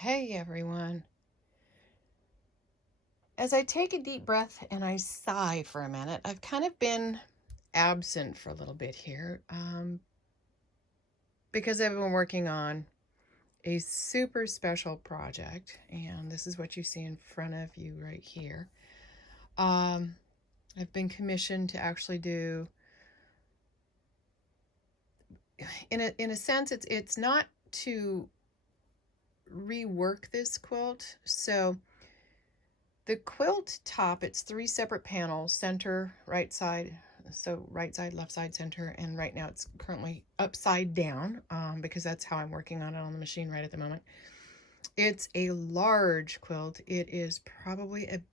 Hey everyone. As I take a deep breath and I sigh for a minute, I've kind of been absent for a little bit here because I've been working on a super special project, and this is what you see in front of you right here. Um, I've been commissioned to actually do, in a sense, it's not to rework this quilt. So the quilt top, it's 3 separate panels, center, right side, so right side, left side, center, and right now it's currently upside down because that's how I'm working on it on the machine right at the moment. It's a large quilt. It is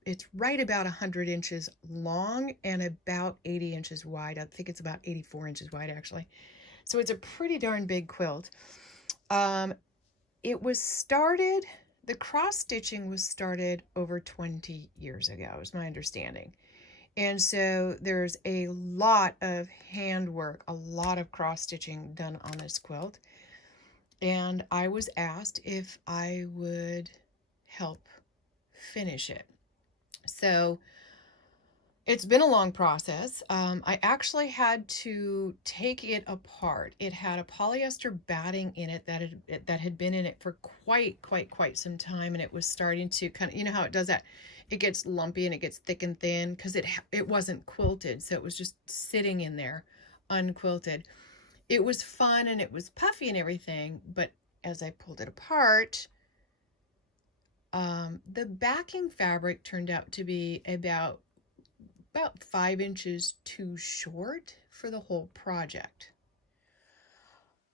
it's right about 100 inches long and about 80 inches wide. I think it's about 84 inches wide actually. So it's a pretty darn big quilt. It was started, the cross stitching was started over 20 years ago, is my understanding. And so there's a lot of handwork, a lot of cross stitching done on this quilt. And I was asked if I would help finish it. So it's been a long process. I actually had to take it apart. It had a polyester batting in it that had been in it for quite some time, and it was starting to kind of, you know how it does that. It gets lumpy and it gets thick and thin because it wasn't quilted, so it was just sitting in there, unquilted. It was fun and it was puffy and everything, but as I pulled it apart, the backing fabric turned out to be about 5 inches too short for the whole project.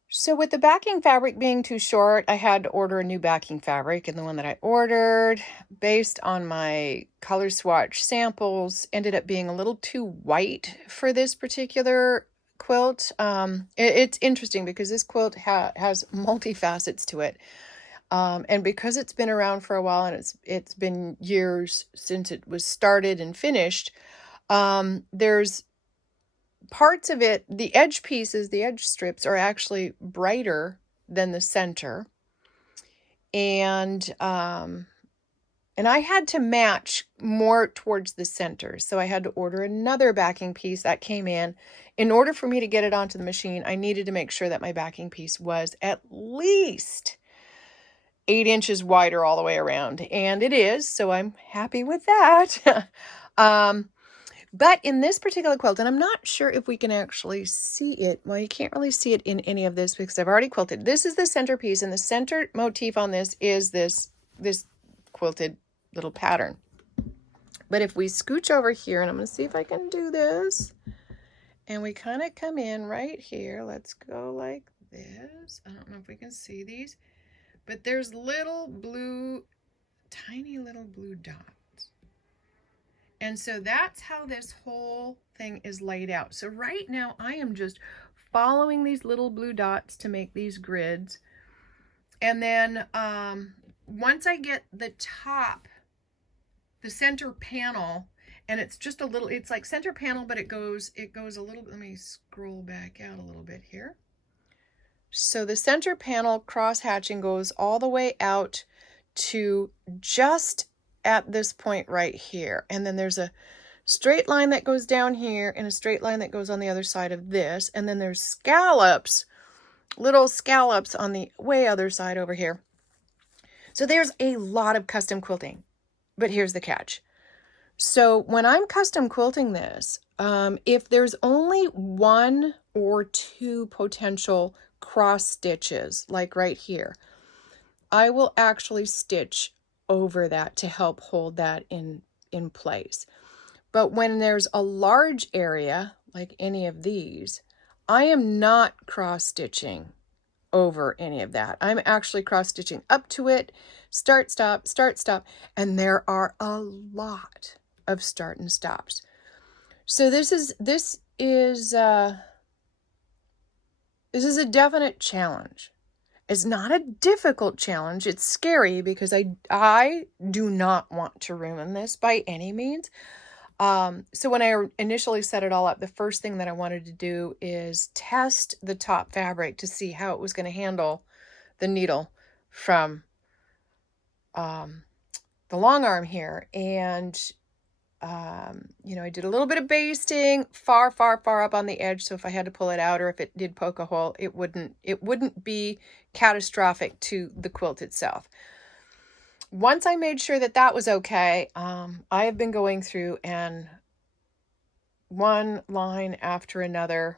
So with the backing fabric being too short, I had to order a new backing fabric, and the one that I ordered, based on my color swatch samples, ended up being a little too white for this particular quilt. It's interesting because this quilt has multifacets to it. And because it's been around for a while and it's been years since it was started and finished, there's parts of it, the edge pieces, the edge strips are actually brighter than the center. And I had to match more towards the center. So I had to order another backing piece that came in. In order for me to get it onto the machine, I needed to make sure that my backing piece was at least 8 inches wider all the way around. And it is, so I'm happy with that. But in this particular quilt, and I'm not sure if we can actually see it. Well, you can't really see it in any of this because I've already quilted. This is the centerpiece, and the center motif on this is this quilted little pattern. But if we scooch over here, and I'm going to see if I can do this, and we kind of come in right here. Let's go like this. I don't know if we can see these, but there's little blue, tiny little blue dots. And so that's how this whole thing is laid out. So right now I am just following these little blue dots to make these grids. And then once I get the top, the center panel, and it's just a little, it's like center panel, but it goes a little, let me scroll back out a little bit here. So the center panel cross hatching goes all the way out to just at this point right here. And then there's a straight line that goes down here and a straight line that goes on the other side of this. And then there's scallops, little scallops on the way other side over here. So there's a lot of custom quilting, but here's the catch. So when I'm custom quilting this, if there's only 1 or 2 potential cross stitches, like right here, I will actually stitch over that to help hold that in place. But when there's a large area, like any of these, I am not cross-stitching over any of that. I'm actually cross-stitching up to it, start, stop, and there are a lot of start and stops. So this is a definite challenge. It's not a difficult challenge. It's scary because I do not want to ruin this by any means. So when I initially set it all up, the first thing that I wanted to do is test the top fabric to see how it was going to handle the needle from um, the long arm here. And, I did a little bit of basting far, far, far up on the edge. So if I had to pull it out or if it did poke a hole, it wouldn't be catastrophic to the quilt itself. Once I made sure that that was okay, I have been going through and one line after another,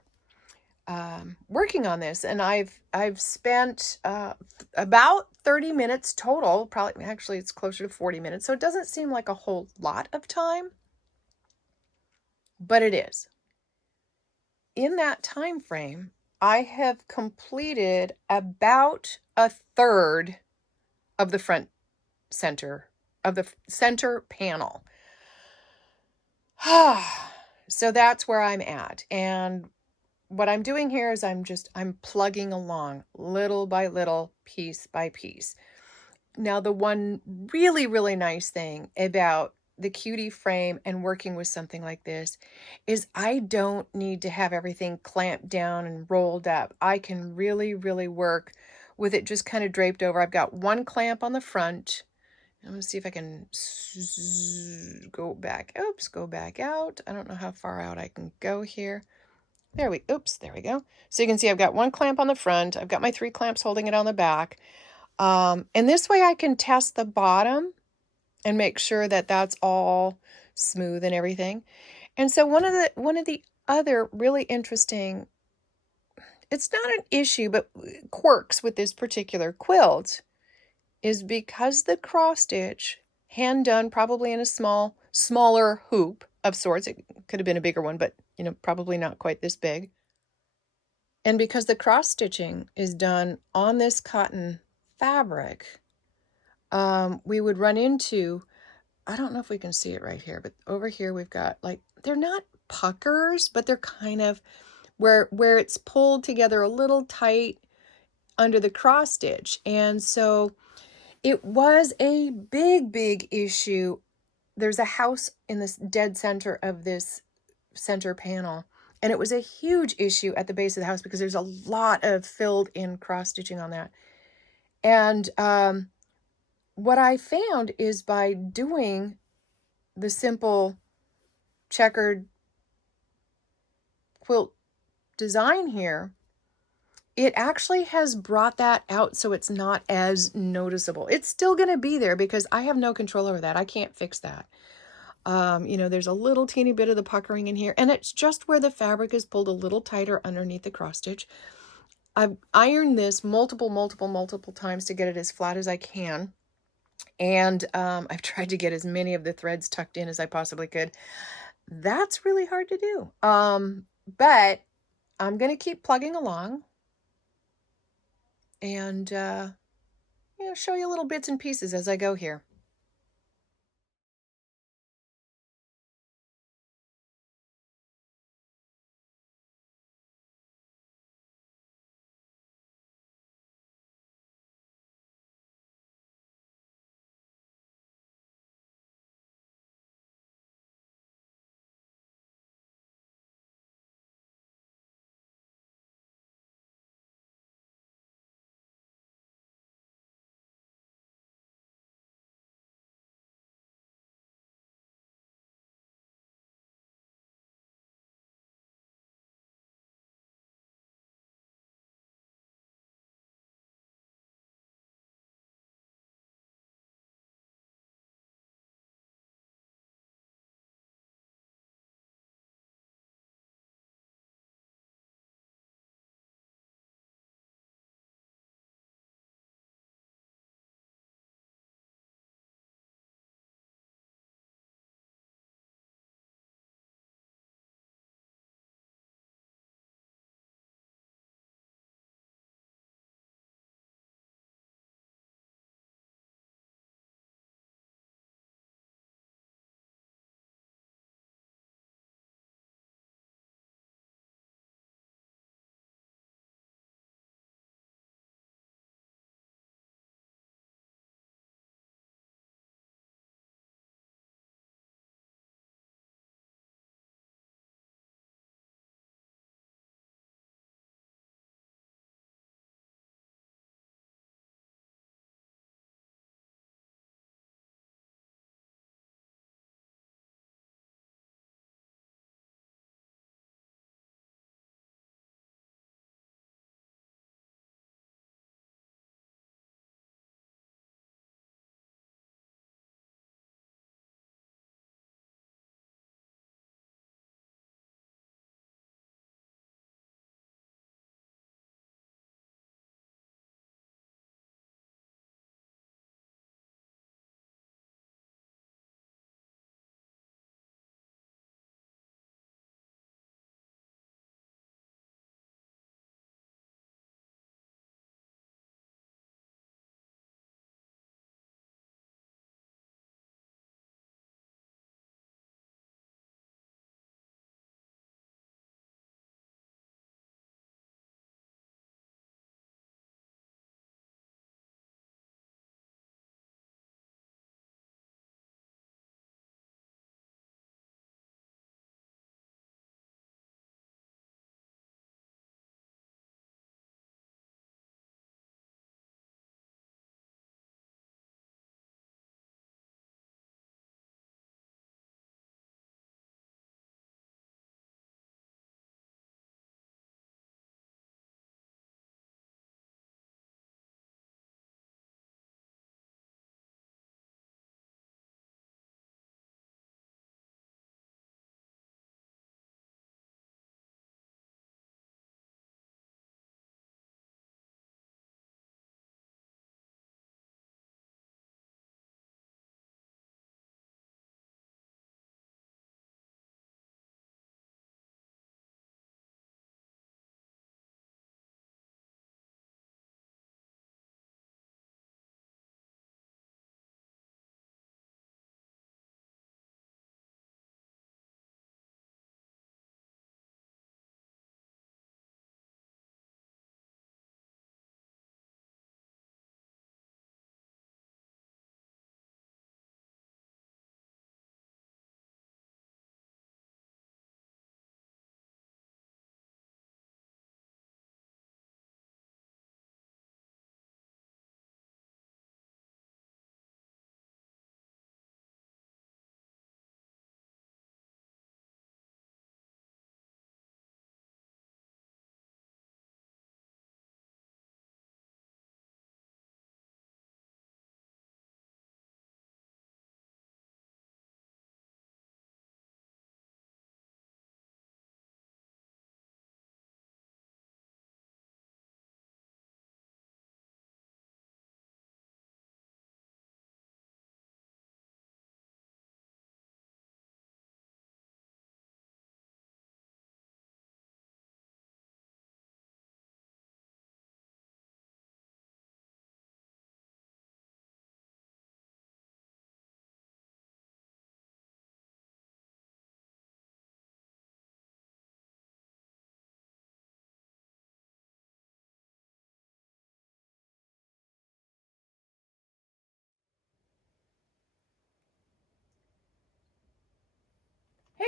working on this, and I've spent about 30 minutes total. Probably, actually, it's closer to 40 minutes, so it doesn't seem like a whole lot of time, but it is. In that time frame, I have completed about a third of the front center of the center panel. So that's where I'm at. And what I'm doing here is I'm plugging along little by little, piece by piece. Now, the one really, really nice thing about the cutie frame and working with something like this is I don't need to have everything clamped down and rolled up. I can really, really work with it just kind of draped over. I've got one clamp on the front. I'm going to see if I can go back. Oops, go back out. I don't know how far out I can go here. There we go. So you can see I've got one clamp on the front. I've got my 3 clamps holding it on the back. And this way I can test the bottom and make sure that that's all smooth and everything. And so one of the other really interesting, it's not an issue, but quirks with this particular quilt is because the cross stitch, hand done, probably in a smaller hoop of sorts. It could have been a bigger one, but probably not quite this big. And because the cross stitching is done on this cotton fabric, we would run into, I don't know if we can see it right here, but over here we've got, like, they're not puckers, but they're kind of where it's pulled together a little tight under the cross stitch. And so it was a big, big issue. There's a house in this dead center of this center panel, and it was a huge issue at the base of the house because there's a lot of filled in cross stitching on that. And what I found is by doing the simple checkered quilt design here, it actually has brought that out so it's not as noticeable. It's still going to be there because I have no control over that. I can't fix that. There's a little teeny bit of the puckering in here, and it's just where the fabric is pulled a little tighter underneath the cross stitch. I've ironed this multiple times to get it as flat as I can. And I've tried to get as many of the threads tucked in as I possibly could. That's really hard to do. But I'm going to keep plugging along and, show you little bits and pieces as I go here.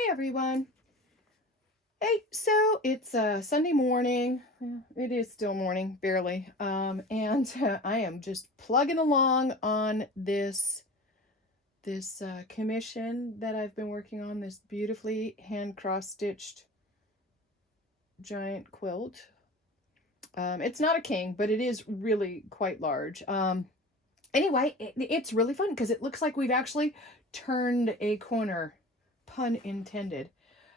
Hi everyone. Hey, so it's Sunday morning. It is still morning, barely. And I am just plugging along on this commission that I've been working on, this beautifully hand cross-stitched giant quilt. It's not a king, but it is really quite large. Anyway, it's really fun because it looks like we've actually turned a corner, pun intended.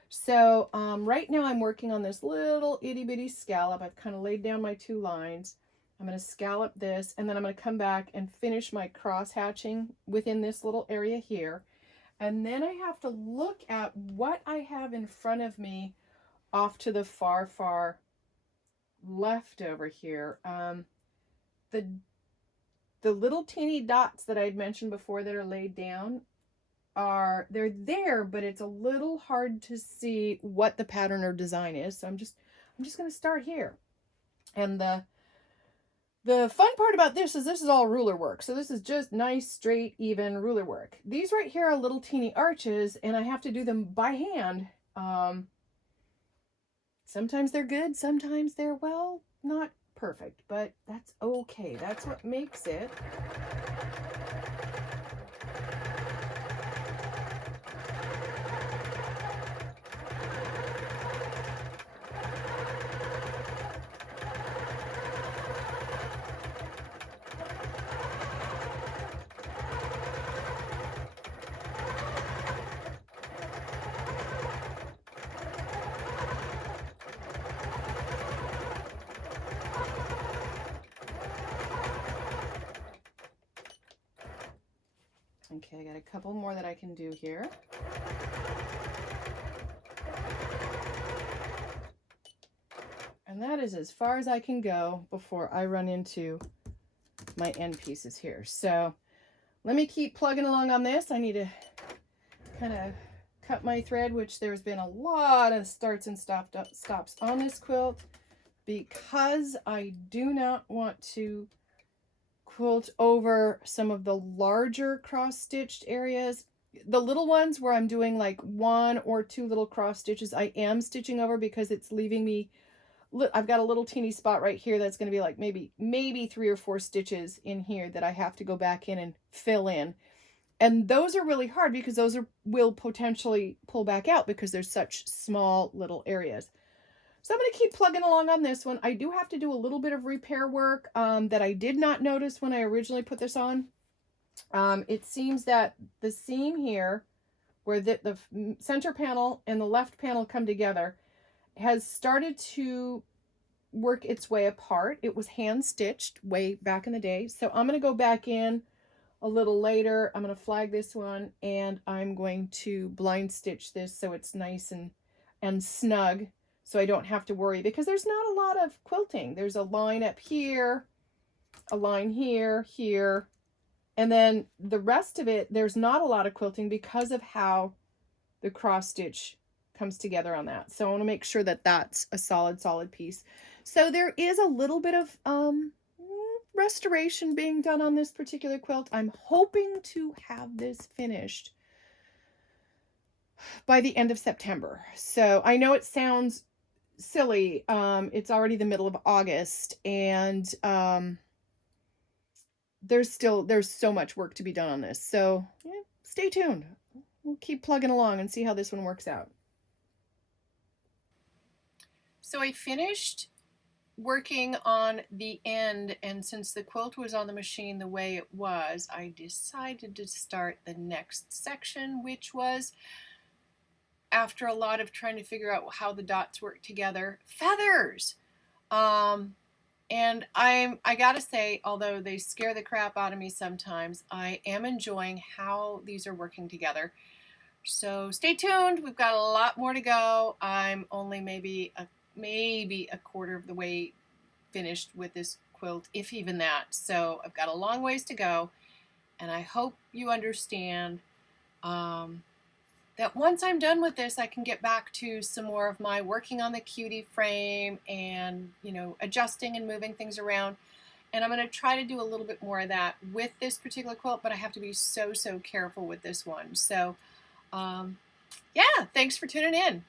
So right now I'm working on this little itty bitty scallop. I've kind of laid down my 2 lines. I'm going to scallop this, and then I'm going to come back and finish my cross hatching within this little area here. And then I have to look at what I have in front of me off to the far left over here. The little teeny dots that I'd mentioned before that are laid down, they're there, but it's a little hard to see what the pattern or design is. So I'm just going to start here. And the fun part about this is all ruler work. So this is just nice, straight, even ruler work. These right here are little teeny arches, and I have to do them by hand. Sometimes they're good, sometimes they're, well, not perfect, but that's okay. That's what makes it. Okay, I got a couple more that I can do here. And that is as far as I can go before I run into my end pieces here. So let me keep plugging along on this. I need to kind of cut my thread, which there's been a lot of starts and stops on this quilt because I do not want to quilt over some of the larger cross-stitched areas. The little ones where I'm doing like 1 or 2 little cross stitches, I am stitching over because it's leaving me, I've got a little teeny spot right here that's going to be like maybe 3 or 4 stitches in here that I have to go back in and fill in. And those are really hard because those will potentially pull back out because there's such small little areas. So I'm going to keep plugging along on this one. I do have to do a little bit of repair work that I did not notice when I originally put this on. It seems that the seam here, where the center panel and the left panel come together, has started to work its way apart. It was hand stitched way back in the day. So I'm going to go back in a little later. I'm going to flag this one, and I'm going to blind stitch this so it's nice and snug, so I don't have to worry, because there's not a lot of quilting. There's a line up here, a line here, here, and then the rest of it, there's not a lot of quilting because of how the cross stitch comes together on that. So I want to make sure that that's a solid piece. So there is a little bit of restoration being done on this particular quilt. I'm hoping to have this finished by the end of September. So I know it sounds silly. It's already the middle of August, and there's so much work to be done on this. So yeah, stay tuned. We'll keep plugging along and see how this one works out. So I finished working on the end, and since the quilt was on the machine the way it was, I decided to start the next section, which was, after a lot of trying to figure out how the dots work together, feathers. And I gotta say, although they scare the crap out of me sometimes, I am enjoying how these are working together. So stay tuned. We've got a lot more to go. I'm only maybe a quarter of the way finished with this quilt, if even that. So I've got a long ways to go, and I hope you understand that once I'm done with this, I can get back to some more of my working on the cutie frame and, adjusting and moving things around. And I'm going to try to do a little bit more of that with this particular quilt, but I have to be so careful with this one. So Yeah, thanks for tuning in.